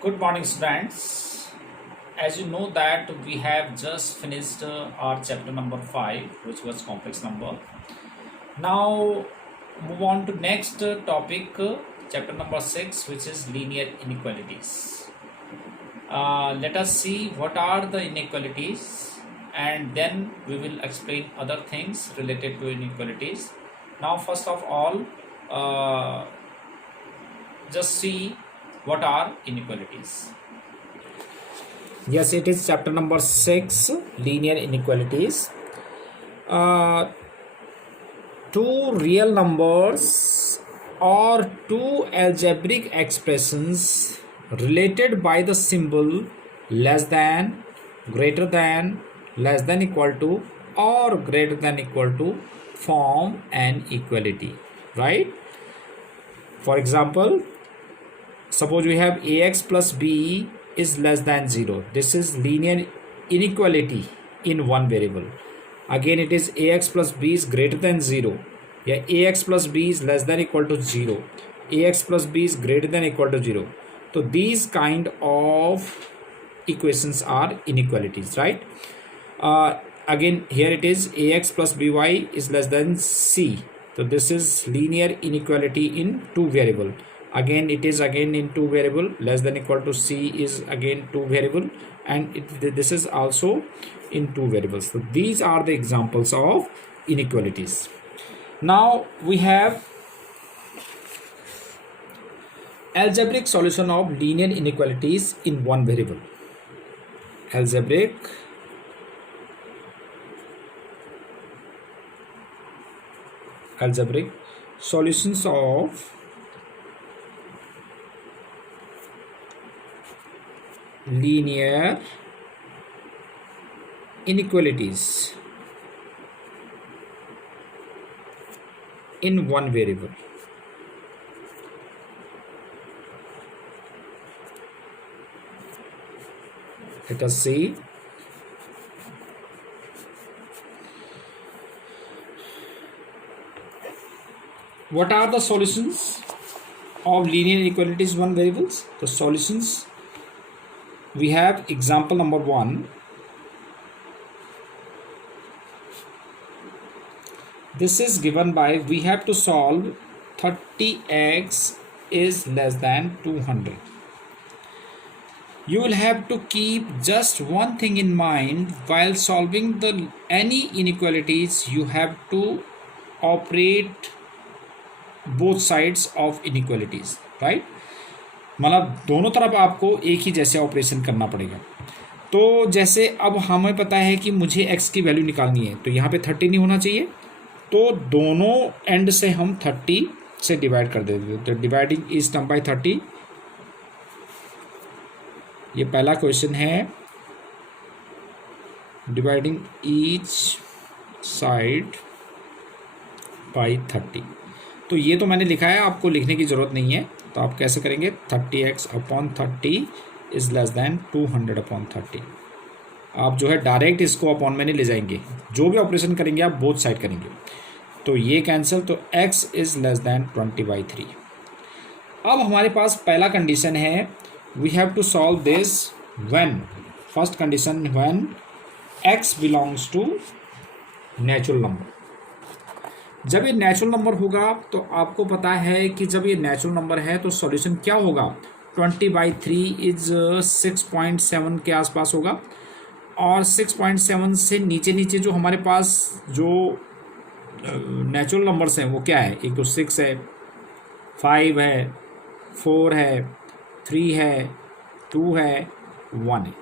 Good morning, students. As you know that we have just finished our chapter number 5, which was complex number. Now move on to next topic, chapter number 6, which is linear inequalities. Let us see what are the inequalities, and then we will explain other things related to inequalities. Now first of all, just see what are inequalities. Yes, it is chapter number 6, linear inequalities. Two real numbers or two algebraic expressions related by the symbol less than, greater than, less than equal to, or greater than equal to form an equality, right? For example, suppose we have ax plus b is less than 0. This is linear inequality in one variable. Again, it is ax plus b is greater than 0. Yeah, ax plus b is less than equal to 0. Ax plus b is greater than equal to 0. So these kind of equations are inequalities, right? Again, here it is ax plus by is less than c. So this is linear inequality in two variable. Again, it is again in two variable, less than equal to c is again two variable, and this is also in two variables. So these are the examples of inequalities. Now we have algebraic solution of linear inequalities in one variable. Algebraic solutions of linear inequalities in one variable. Let us see. What are the solutions of linear inequalities in one variables? The solutions, we have example number 1. This is given by, we have to solve 30x is less than 200. You will have to keep just one thing in mind while solving any inequalities. You have to operate both sides of inequalities, right? मतलब दोनों तरफ आपको एक ही जैसे operation करना पड़ेगा. तो जैसे अब हमें पता है कि मुझे x की वैल्यू निकालनी है, तो यहाँ पे 30 नहीं होना चाहिए, तो दोनों एंड से हम 30 से डिवाइड कर देते हैं. तो डिवाइडिंग ईच टर्म बाय 30, ये पहला क्वेश्चन है. Dividing each side by 30. तो ये तो मैंने लिखा है, आपको लिखने की ज़रूरत नहीं है. तो आप कैसे करेंगे? 30x upon 30 is less than 200 upon 30. आप जो है डायरेक्ट इसको अपॉन में नहीं ले जाएंगे, जो भी ऑपरेशन करेंगे आप बोथ साइड करेंगे. तो ये कैंसिल, तो x इज़ लेस दैन 20/3. अब हमारे पास पहला कंडीशन है, we have to solve this when, first condition when x belongs to natural number. जब ये नेचुरल नंबर होगा तो आपको पता है कि जब ये नेचुरल नंबर है तो सॉल्यूशन क्या होगा? 20/3 इज 6.7 के आसपास होगा. और 6.7 से नीचे नीचे जो हमारे पास जो नेचुरल नंबर्स हैं वो क्या है? एक तो 6 है, 5 है, 4 है, 3 है, 2 है, 1 है.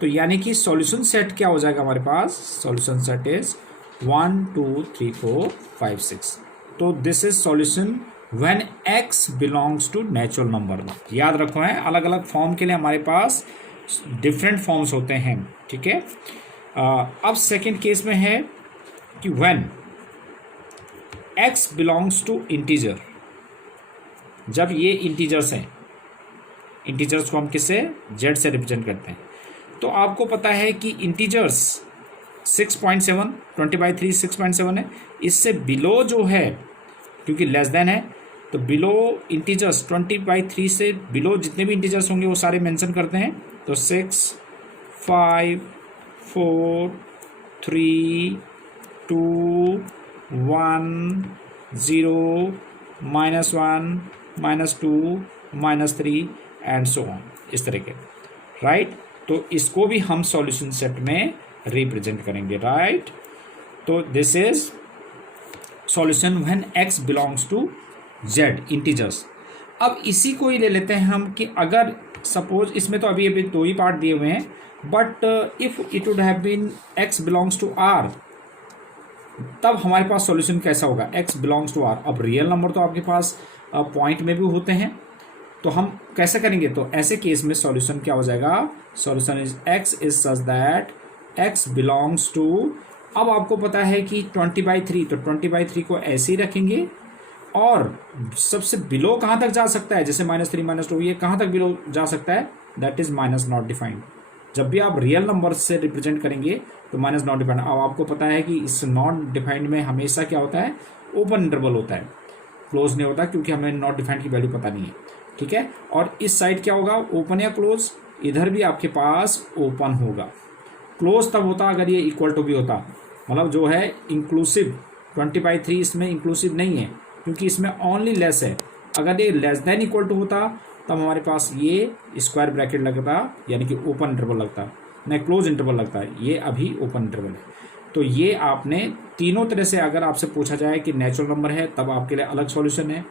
तो यानी कि सॉल्यूशन सेट क्या हो जाएगा हमारे पास? Solution set is 1 2 3 4 5 6. तो this is solution when x belongs to natural number. याद रखो है, अलग अलग फॉर्म के लिए हमारे पास डिफरेंट फॉर्म्स होते हैं, ठीक है. अब सेकंड केस में है कि when x belongs to integer. जब ये इंटीजर्स हैं, इंटीजर्स को हम किससे? z से रिप्रेजेंट करते हैं. तो आपको पता है कि इंटीजर्स 6.7, 20/3 6.7 है. इससे बिलो जो है, क्योंकि लेस देन है, तो बिलो इंटीजर्स 20/3 से बिलो जितने भी इंटीजर्स होंगे वो सारे मेंशन करते हैं। तो 6, 5, 4, 3, 2, 1, 0, -1, -2, -3 एंड सो ऑन, इस तरह के, राइट। तो इसको भी हम सॉल्यूशन सेट में रिप्रेजेंट करेंगे, राइट। तो this is solution when x belongs to z integers. अब इसी को ही ले लेते हैं हम कि अगर सपोज इसमें तो अभी दो ही पार्ट दिए हुए हैं, but if it would have been x belongs to r, तब हमारे पास सॉल्यूशन कैसा होगा, x बिलोंग्स टू r। अब रियल नंबर तो आपके पास पॉइंट में भी होते हैं, तो हम कैसे करेंगे, तो ऐसे केस में सॉल्यूशन क्या हो जाएगा, solution is x is such that x belongs to, अब आपको पता है कि 20/3, तो 20/3 को ऐसे ही रखेंगे और सबसे बिलो कहाँ तक जा सकता है, जैसे -3, -2, ये कहाँ तक बिलो जा सकता है, that is minus not defined. जब भी आप रियल नंबर से रिप्रेजेंट करेंगे तो माइनस नॉट डिफाइंड। अब आपको पता है कि इस नॉट डिफाइंड में हमेशा क्या होता है, ओपन इंटरवल होता है, क्लोज नहीं होता, क्योंकि हमें नॉट डिफाइंड की वैल्यू पता नहीं है, ठीक है। और इस साइड क्या होगा, ओपन या क्लोज, इधर भी आपके पास ओपन होगा। क्लोज तब होता अगर ये इक्वल टू भी होता, मतलब जो है इंक्लूसिव 20/3 इसमें इंक्लूसिव नहीं है, क्योंकि इसमें ओनली लेस है। अगर ये लेस देन इक्वल टू होता तब हमारे पास ये स्क्वायर ब्रैकेट लगता, यानी कि ओपन इंटरवल लगता, नहीं क्लोज इंटरवल लगता है, ये अभी ओपन इंटरवल है। तो ये आपने तीनों तरह से, अगर आपसे पूछा जाए कि नेचुरल नंबर है तब आपके लिए अलग सॉल्यूशन है,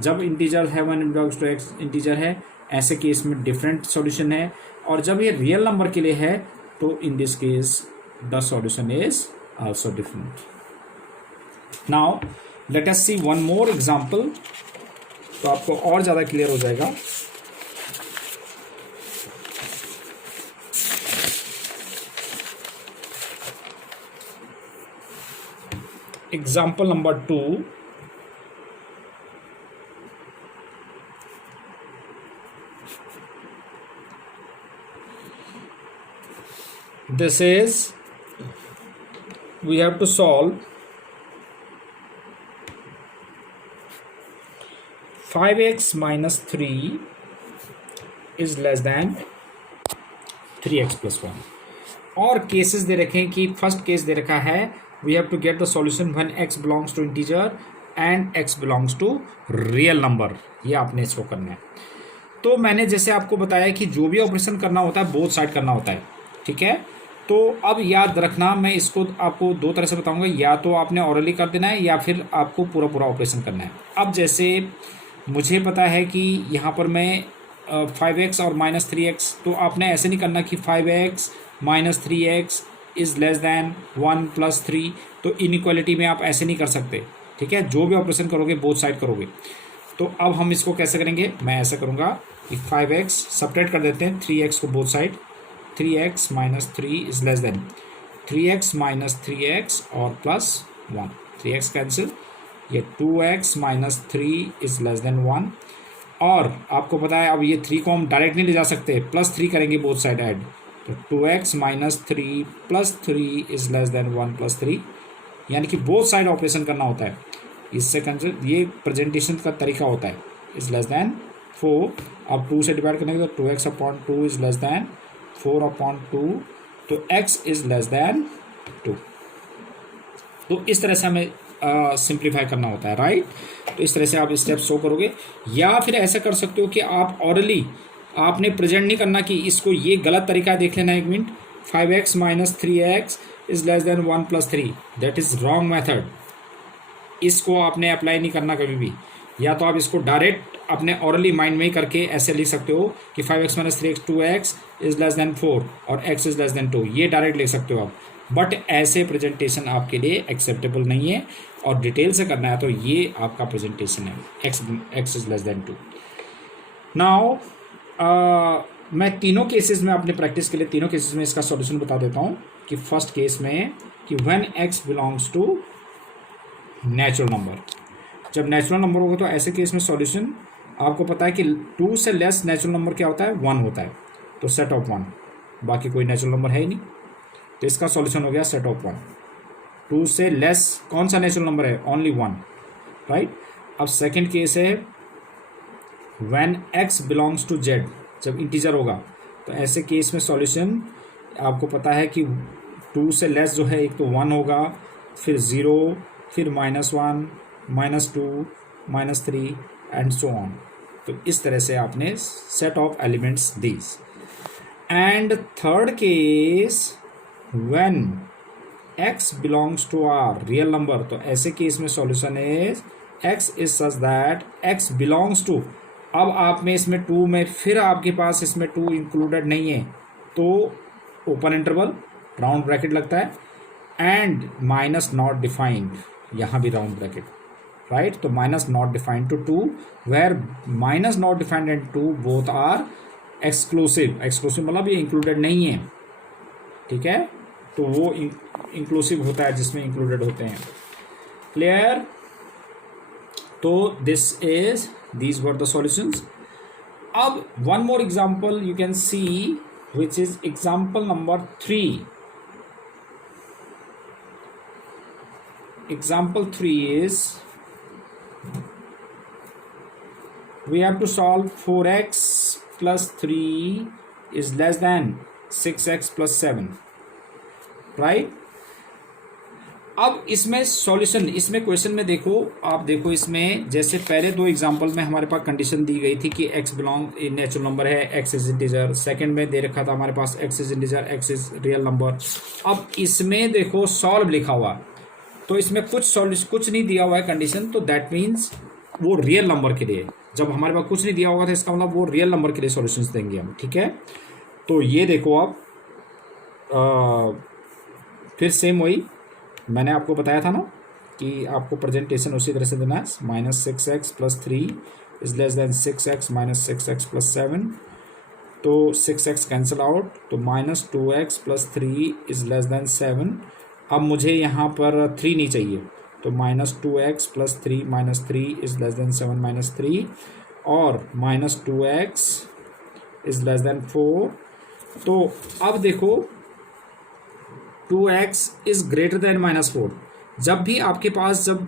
जब इंटीजर है 1 बिलोंग्स टू x इंटीजर है ऐसे केस में डिफरेंट सॉल्यूशन है, और जब ये रियल नंबर के लिए है तो in this case the solution is also different. Now let us see one more example, तो आपको और ज़्यादा क्लियर हो जाएगा। Example number 2, this is we have to solve 5x minus 3 is less than 3x plus 1। और cases they रखे हैं कि फर्स्ट केस दे रखा है we have to get the solution when x belongs to integer and x belongs to real number, ये आपने इसको करना है। तो मैंने जैसे आपको बताया कि जो भी ऑपरेशन करना होता है बोथ साइड करना होता है, ठीक है। तो अब याद रखना, मैं इसको आपको दो तरह से बताऊंगा, या तो आपने ऑरली कर देना है या फिर आपको पूरा पूरा ऑपरेशन करना है। अब जैसे मुझे पता है कि यहाँ पर मैं 5x और -3x, तो आपने ऐसे नहीं करना कि 5x - 3x is less than 1 + 3, तो इनइक्वालिटी में आप ऐसे नहीं कर सकते, ठीक है। जो भी ऑपरेशन करोगे बोथ साइड करोगे। तो अब हम इसको कैसे करेंगे, मैं ऐसा करूँगा कि 5x सब्ट्रैक्ट कर देते हैं 3x को both side, 3x - 3 is less than 3x - 3x और +1, 3x कैंसिल, ये 2x - 3 इज़ लेस दैन 1। और आपको पता है अब ये 3 को हम डायरेक्ट नहीं ले जा सकते, +3 करेंगे बोथ साइड ऐड, तो 2x - 3 + 3 इज़ लेस दैन 1 + 3, यानी कि बोथ साइड ऑपरेशन करना होता है। इससे कंसिडर, ये प्रेजेंटेशन का तरीका होता है, इज़ लेस दैन 4। अब 2 से डिवाइड करेंगे तो 2x/2 इज़ लेस दैन 4/2, तो x इज़ लेस दैन 2। तो इस तरह से हमें सिंप्लीफाई करना होता है, राइट। तो इस तरह से आप स्टेप शो करोगे, या फिर ऐसा कर सकते हो कि आप ऑरली, आपने प्रेजेंट नहीं करना कि इसको, ये गलत तरीका देख लेना एक minute, 5x - 3x is less than 1 + 3, that is wrong method. इसको आपने अप्लाई नहीं करना कभी भी। या तो आप इसको डायरेक्ट अपने ऑरली माइंड में ही करके ऐसे लिख सकते हो कि 5x - 3x 2x is less than 4 और x इज़ लेस दैन 2, ये डायरेक्ट लिख सकते हो आप, बट ऐसे प्रेजेंटेशन आपके लिए एक्सेप्टेबल नहीं है, और डिटेल से करना है तो ये आपका प्रेजेंटेशन है, x is less than 2। Now मैं तीनों केसेस में अपने प्रैक्टिस के लिए तीनों केसेस में इसका सॉल्यूशन बता देता हूँ। कि फर्स्ट केस में कि when x belongs to natural number, जब नेचुरल नंबर होगा तो ऐसे केस में सॉल्यूशन आपको पता है कि 2 से लेस नेचुरल नंबर क्या होता है, 1 होता है, तो सेट ऑफ 1, बाकी कोई नेचुरल नंबर है ही नहीं, तो इसका सॉल्यूशन हो गया सेट ऑफ 1। 2 से लेस कौन सा नेचुरल नंबर है, ओनली 1, राइट। अब सेकंड केस है when x belongs to z, जब इंटीजर होगा तो ऐसे केस में सॉल्यूशन आपको पता है कि 2 से लेस जो है एक तो 1 होगा, फिर 0, फिर -1, -2, -3 एंड सो ऑन। तो इस तरह से आपने set of elements these. And third case when x belongs to R real number, तो ऐसे केस में solution is x is such that x belongs to, अब आप में इसमें 2 में फिर आपके पास इसमें 2 इंक्लूडेड नहीं है तो ओपन इंटरवल राउंड ब्रैकेट लगता है, एंड माइनस नॉट डिफाइंड, यहाँ भी राउंड ब्रैकेट, राइट। तो minus not defined to 2 where minus not defined and 2 both are exclusive, exclusive मतलब ये इंक्लूडेड नहीं है, ठीक है। तो वो इंक्लूसिव होता है जिसमें इंक्लूडेड होते हैं। क्लियर? तो these were the solutions. अब one more example you can see, which is example number 3. Example 3 is we have to solve 4x plus 3 is less than 6x plus 7, right? अब इसमें solution, इसमें question में देखो, आप देखो इसमें जैसे पहले 2 एग्जांपल में हमारे पास कंडीशन दी गई थी कि x belong in natural number है, x इज इंटीजर। सेकंड में दे रखा था हमारे पास x is integer, x is real number. अब इसमें देखो सॉल्व लिखा हुआ, तो इसमें कुछ नहीं दिया हुआ है कंडीशन, तो दैट मीन्स वो रियल नंबर के लिए, जब हमारे पास कुछ नहीं दिया होगा तो इसका मतलब वो रियल नंबर के लिए सॉल्यूशंस देंगे हम, ठीक है। तो ये देखो आप फिर सेम वही मैंने आपको बताया था ना कि आपको प्रेजेंटेशन उसी तरह से देना है। -6x + 3 is less then 6x - 6x + 7, तो 6x कैंसिल आउट, तो -2x + 3 इज लेस देन 7। अब मुझे यहाँ पर 3 नहीं चाहिए, तो -2x + 3 - 3 इज लेस देन 7 - 3, और -2x इज लेस देन 4। तो अब देखो 2x इज ग्रेटर देन -4, जब भी आपके पास जब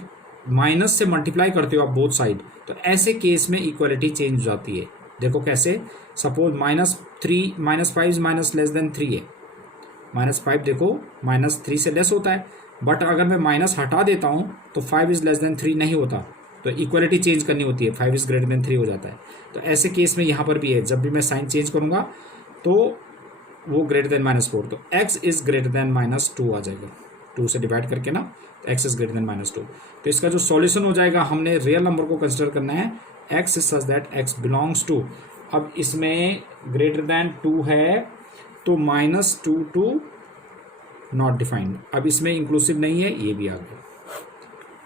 माइनस से मल्टीप्लाई करते हो आप बोथ साइड, तो ऐसे केस में इक्वलिटी चेंज हो जाती है। देखो कैसे, सपोज -5 माइनस लेस देन 3 है, -5 देखो -3 से लेस होता है, बट अगर मैं माइनस हटा देता हूँ तो 5 इज लेस देन 3 नहीं होता, तो इक्वलिटी चेंज करनी होती है, 5 इज ग्रेटर देन 3 हो जाता है। तो ऐसे केस में यहाँ पर भी है, जब भी मैं साइन चेंज करूँगा तो वो ग्रेटर देन -4, तो x इज ग्रेटर देन -2 आ जाएगा, 2 से डिवाइड करके ना, तो x इज ग्रेटर देन -2। तो इसका जो सॉल्यूशन हो जाएगा, हमने रियल नंबर को कंसिडर करना है, x is such that x belongs to, अब इसमें ग्रेटर देन 2 है तो -2 टू नॉट डिफाइंड, अब इसमें इंक्लूसिव नहीं है, ये भी आ गया,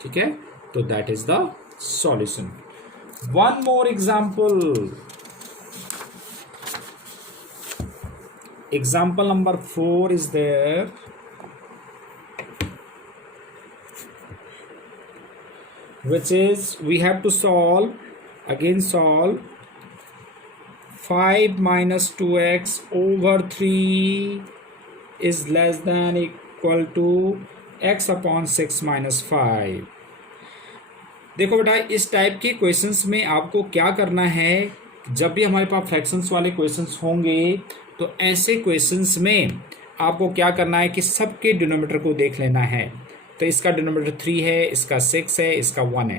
ठीक है। तो that is the solution. One more example, example number 4 is there, which is we have to solve 5 minus 2x over 3 is less than equal to x upon 6 minus 5। देखो बेटा, इस टाइप के क्वेश्चंस में आपको क्या करना है, जब भी हमारे पास फ्रैक्शंस वाले क्वेश्चंस होंगे तो ऐसे क्वेश्चंस में आपको क्या करना है कि सबके डिनोमिनेटर को देख लेना है। तो इसका डिनोमिनेटर 3 है, इसका 6 है, इसका 1 है,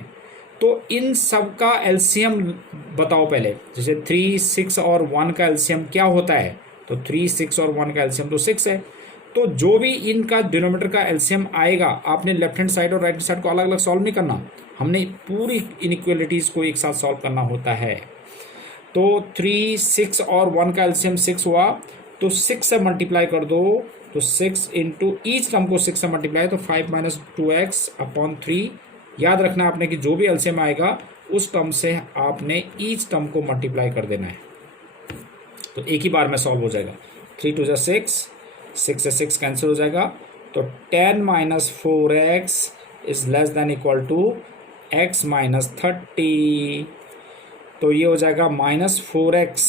तो इन सब का एलसीएम बताओ पहले। जैसे 3, 6 और 1 का एलसीएम क्या होता है, तो 3, 6 और 1 का एलसीएम तो 6 है। तो जो भी इनका डिनोमिनेटर का एलसीएम आएगा, आपने लेफ्ट हैंड साइड और राइट हैंड साइड को अलग अलग सॉल्व नहीं करना, हमने पूरी इनइक्वालिटीज़ को एक साथ सॉल्व करना होता है। तो 3, 6 और 1 का एलसीएम 6 हुआ, तो 6 से मल्टीप्लाई कर दो, तो 6 इंटू ईच टर्म को 6 से मल्टीप्लाई, तो 5 - 2x अपॉन 3। याद रखना आपने कि जो भी एलसीएम आएगा उस टर्म से आपने ईच टर्म को मल्टीप्लाई कर देना है, तो एक ही बार में सॉल्व हो जाएगा। 3 × 6, 6 से 6 कैंसिल हो जाएगा, तो 10 - 4x is less than equal to x - 30। तो ये हो जाएगा -4x,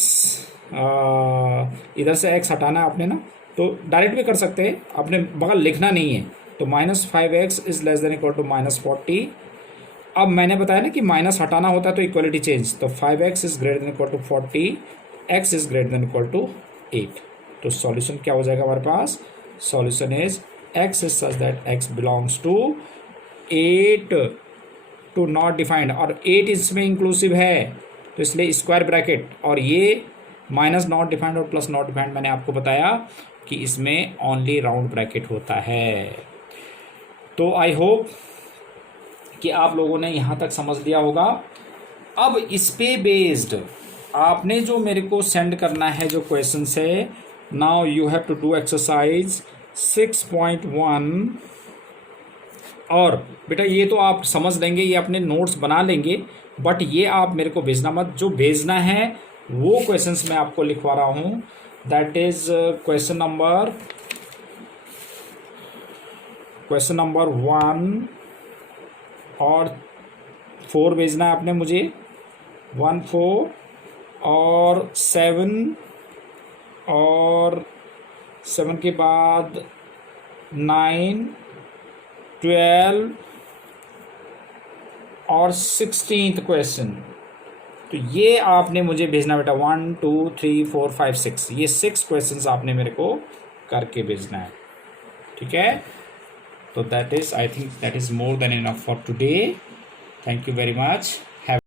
इधर से x हटाना है आपने ना, तो डायरेक्ट भी कर सकते हैं, आपने बगल लिखना नहीं है। तो -5x is less than equal to -40। अब मैंने बताया ना कि माइनस हटाना होता है तो इक्वलिटी चेंज, तो 5x is greater than equal to 40, x is greater than equal to 8। तो सॉल्यूशन क्या हो जाएगा हमारे पास? Solution is x is such that x belongs to 8 to not defined, और 8 इसमें इंक्लूसिव है तो इसलिए स्क्वायर ब्रैकेट, और ये माइनस नॉट डिफाइंड और प्लस नॉट डिफाइंड मैंने आपको बताया कि इसमें ओनली राउंड ब्रैकेट होता है। तो आई होप कि आप लोगों ने यहाँ तक समझ लिया होगा। अब इस पे बेस्ड आपने जो मेरे को सेंड करना है जो क्वेश्चंस है, now you have to do exercise 6.1। और बेटा ये तो आप समझ लेंगे, ये अपने नोट्स बना लेंगे, बट ये आप मेरे को भेजना मत। जो भेजना है वो क्वेश्चंस मैं आपको लिखवा रहा हूँ, दैट इज क्वेश्चन नंबर 1 और 4 भेजना है आपने मुझे, 1, 4 और 7, और 7 के बाद 9, 12 और 16th क्वेश्चन। तो ये आपने मुझे भेजना बेटा, 1, 2, 3, 4, 5, 6, ये 6 क्वेश्चंस आपने मेरे को करके भेजना है, ठीक है। तो that is, I think that is more than enough for today. Thank you very much.